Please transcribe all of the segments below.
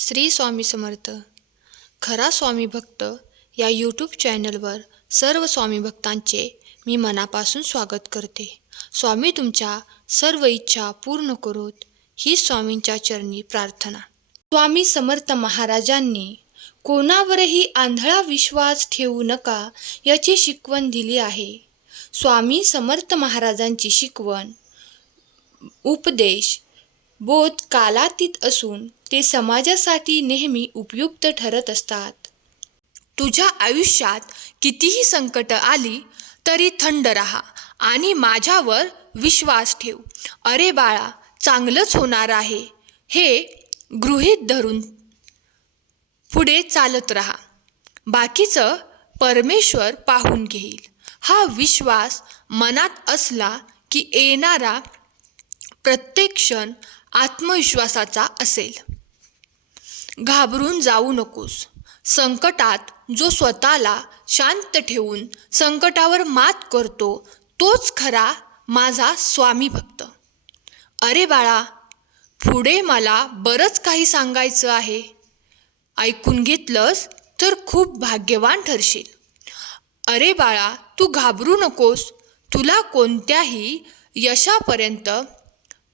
श्री स्वामी समर्थ. खरा स्वामी भक्त या यूट्यूब चॅनलवर सर्व स्वामी भक्तांचे मी मनापासून स्वागत करते. स्वामी तुमच्या सर्व इच्छा पूर्ण करोत ही स्वामींच्या चरणी प्रार्थना. स्वामी समर्थ महाराजांनी कोणावरही आंधळा विश्वास ठेवू नका याची शिकवण दिली आहे. स्वामी समर्थ महाराजांची शिकवण उपदेश बोध कालातीत असून ते समाजासाठी नेहमी उपयुक्त ठरत असतात. तुझ्या आयुष्यात कितीही संकट आली तरी थंड राहा आणि माझ्यावर विश्वास ठेव. अरे बाळा चांगलंच होणार आहे. हे गृहीत धरून पुढे चालत राहा. बाकीचं परमेश्वर पाहून घेईल. हा विश्वास मनात असला की येणारा प्रत्येक क्षण आत्मविश्वासाचा असेल. घाबरून जाऊ नकोस. संकटात जो स्वतःला शांत ठेवून संकटावर मात करतो तोच खरा माझा स्वामी भक्त. अरे बाळा पुढे मला बरंच काही सांगायचं आहे. ऐकून घेतलंस तर खूप भाग्यवान ठरशील. अरे बाळा तू घाबरू नकोस. तुला कोणत्याही यशापर्यंत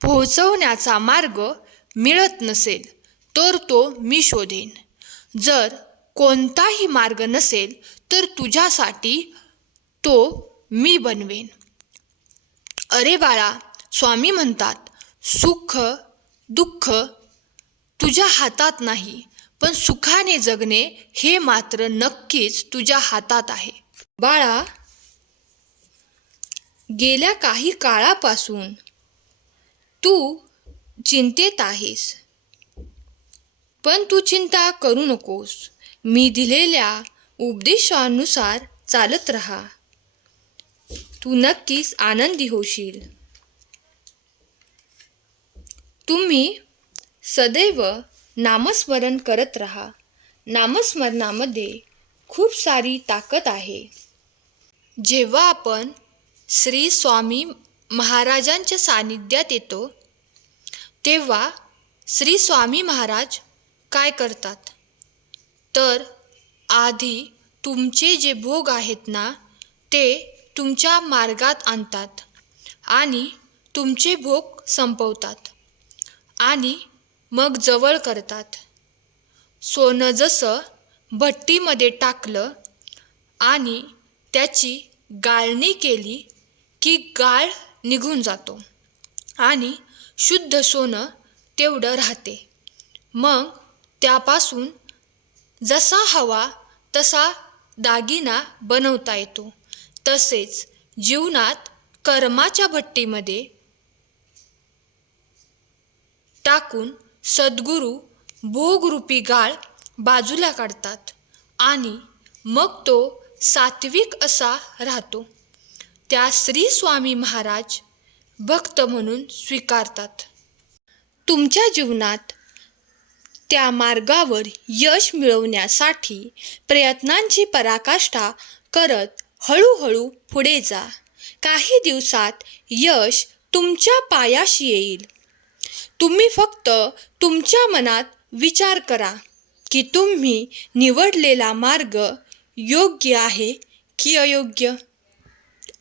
पोहोचवण्याचा मार्ग मिळत नसेल. तर तो मी शोधेन. जर कोणताही मार्ग नसेल तर तुझ्यासाठी तो मी बनवेन. अरे बाळा स्वामी म्हणतात सुख दुःख तुझ्या हातात नाही पण सुखाने जगणे हे मात्र नक्कीच तुझ्या हातात आहे. बाळा गेल्या काही काळापासून तू चिंतेत आहेस. पण तू चिंता करू नकोस. मी दिलेल्या उपदेशानुसार चालत राहा. तू नक्कीच आनंदी होशील. तुम्ही सदैव नामस्मरण करत राहा. नामस्मरणामध्ये खूप सारी ताकद आहे. जेव्हा आपण श्री स्वामी महाराजांच्या सानिध्यात येतो तेव्हा श्री स्वामी महाराज काय करतात? तर आधी तुमचे जे भोग आहेत ना ते तुमच्या मार्गात आणतात आणि तुमचे भोग संपवतात आणि मग जवळ करतात. सोनं जसं भट्टीमध्ये टाकलं आणि त्याची गाळणी केली की गाळ निघून जातो आणि शुद्ध सोनं तेवढं राहते. मग त्यापासून जसा हवा तसा दागिना बनवता येतो. तसेच जीवनात कर्माच्या भट्टीमध्ये टाकून सद्गुरू भोगरूपी गाळ बाजूला काढतात आणि मग तो सात्विक असा राहतो. त्या श्री स्वामी महाराज भक्त म्हणून स्वीकारतात. तुमच्या जीवनात त्या मार्गावर यश मिळवण्यासाठी प्रयत्नांची पराकाष्ठा करत हळूहळू पुढे जा. काही दिवसात यश तुमच्या पायाशी येईल. तुम्ही फक्त तुमच्या मनात विचार करा की तुम्ही निवडलेला मार्ग योग्य आहे की अयोग्य?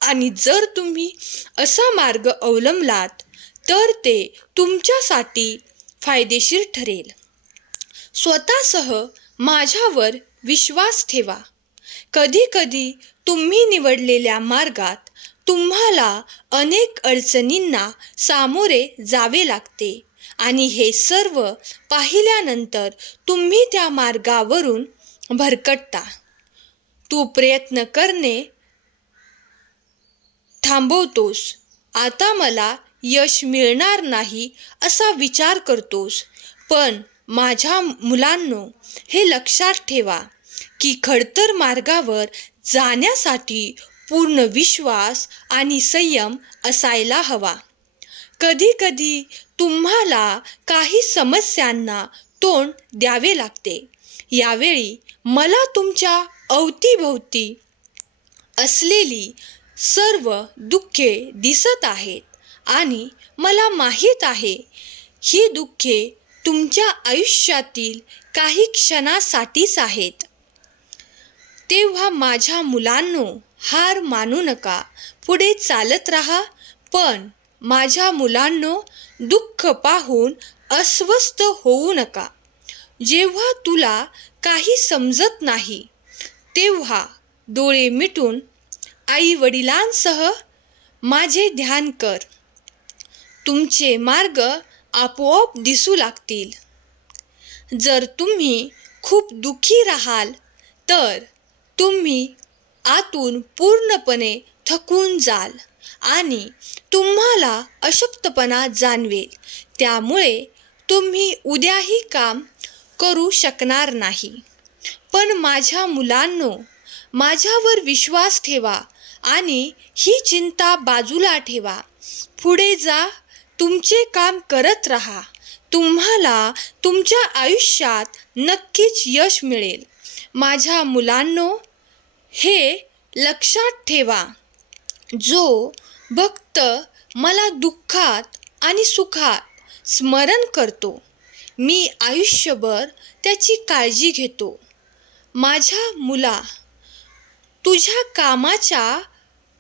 आणि जर तुम्ही असा मार्ग अवलंबलात तर ते तुमच्यासाठी फायदेशीर ठरेल. स्वतःसह माझ्यावर विश्वास ठेवा. कधीकधी तुम्ही निवडलेल्या मार्गात तुम्हाला अनेक अडचणींना सामोरे जावे लागते आणि हे सर्व पाहिल्यानंतर तुम्ही त्या मार्गावरून भरकटता. तू प्रयत्न करणे थांबवतोस. आता मला यश मिळणार नाही असा विचार करतोस पण माझ्या मुलांनो हे लक्षात ठेवा की खडतर मार्गावर जाण्यासाठी पूर्ण विश्वास आणि संयम असायला हवा. कधीकधी तुम्हाला काही समस्यांना तोंड द्यावे लागते. यावेळी मला तुमच्या अवतीभोवती असलेली सर्व दुःखे दिसत आहेत आणि मला माहीत आहे ही दुःखे तुमच्या आयुष्यातील काही क्षणासाठीच आहेत. तेव्हा माझ्या मुलांनो हार मानू नका. पुढे चालत राहा. पण माझ्या मुलांनो दुःख पाहून अस्वस्थ होऊ नका. जेव्हा तुला काही समजत नाही तेव्हा डोळे मिटून आई वडिलांसह माझे ध्यान कर. तुमचे मार्ग आपोआप दिसू लागतील. जर तुम्ही खूप दुःखी राहाल तर तुम्ही आतून पूर्णपणे थकून जाल आणि तुम्हाला अशक्तपणा जाणवेल. त्यामुळे तुम्ही उद्याही काम करू शकणार नाही. पण माझ्या मुलांनो माझ्यावर विश्वास ठेवा आणि ही चिंता बाजूला ठेवा. पुढे जा तुमचे काम करत राहा. तुम्हाला तुमच्या आयुष्यात नक्कीच यश मिळेल. माझ्या मुलांनो हे लक्षात ठेवा. जो भक्त मला दुःखात आणि सुखात स्मरण करतो मी आयुष्यभर त्याची काळजी घेतो. माझ्या मुला तुझ्या कामाच्या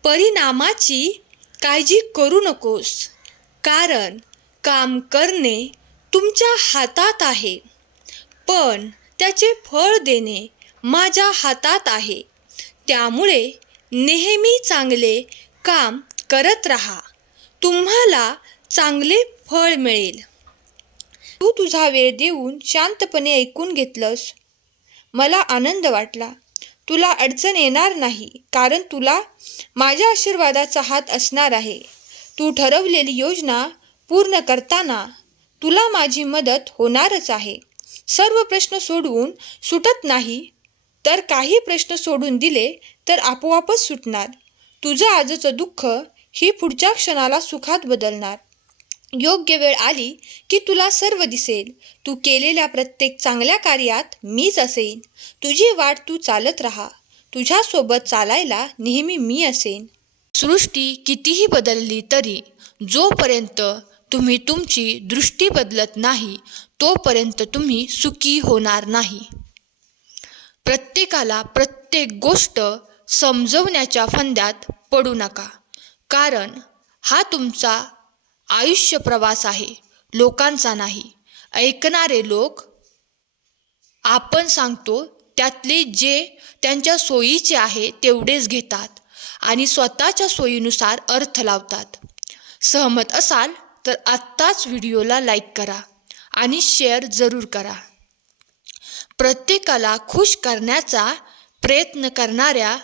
परिणामाची काळजी करू नकोस. कारण काम करणे तुमच्या हातात आहे. पण त्याचे फळ देणे माझ्या हातात आहे. त्यामुळे नेहमी चांगले काम करत राहा. तुम्हाला चांगले फळ मिळेल. तू तुझा वेळ देऊन शांतपणे ऐकून घेतलंस. मला आनंद वाटला. तुला अडचण येणार नाही कारण तुला माझ्या आशीर्वादाचा हात असणार आहे. तू ठरवलेली योजना पूर्ण करताना तुला माझी मदत होणारच आहे. सर्व प्रश्न सोडवून सुटत नाही. तर काही प्रश्न सोडून दिले तर आपोआपच सुटणार. तुझं आजचं दुःख ही पुढच्या क्षणाला सुखात बदलणार. योग्य वेळ आली की तुला सर्व दिसेल. तू केलेल्या प्रत्येक चांगल्या कार्यात मीच असेन. तुझी वाट तू चालत राहा. तुझ्यासोबत चालायला नेहमी मी असेन. सृष्टी कितीही बदलली तरी जोपर्यंत तुम्ही तुमची दृष्टी बदलत नाही तोपर्यंत तुम्ही सुखी होणार नाही. प्रत्येकाला प्रत्येक गोष्ट समजवण्याच्या फंद्यात पडू नका कारण हा तुमचा आयुष्य प्रवास आहे लोकांचा नाही. ऐकणारे लोक आपण सांगतो त्यातले जे त्यांच्या सोयीचे आहे तेवढेच घेतात. आणि स्वतःच्या सोयीनुसार अर्थ लावतात. सहमत असाल तर आत्ताच व्हिडिओला लाईक करा आणि शेअर जरूर करा. प्रत्येकाला खुश करण्याचा प्रयत्न करणाऱ्या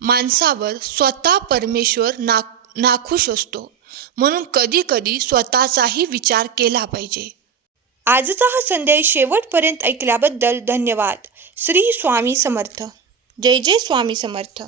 माणसावर स्वतः परमेश्वर ना नाखुश असतो. म्हणून कधीकधी स्वतःचाही विचार केला पाहिजे. आजचा हा संदेश शेवटपर्यंत ऐकल्याबद्दल धन्यवाद. श्री स्वामी समर्थ. जय जय स्वामी समर्थ.